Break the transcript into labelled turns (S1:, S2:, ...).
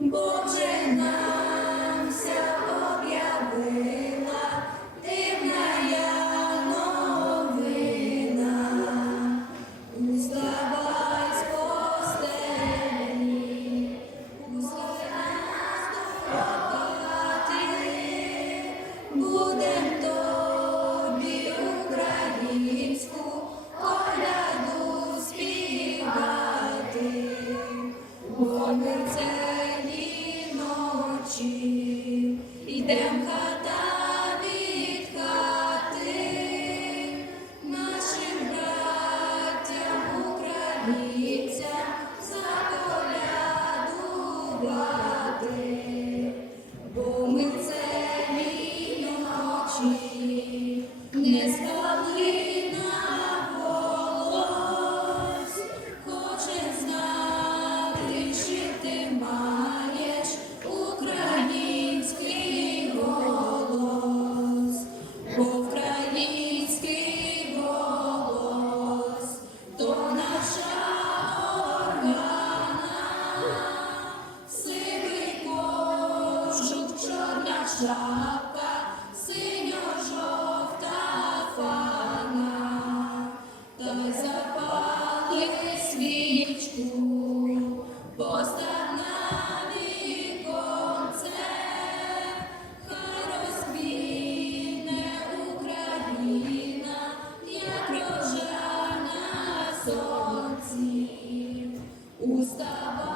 S1: Боже, нам ся ночі йдем хата від хати, нашим братям українцям заколядувати, бо ми цієї ночі не спали шапка, синьо-жовта фана, та запали свічку, постав віконце, хай розквітне Україна, як рожа сонці. Уставай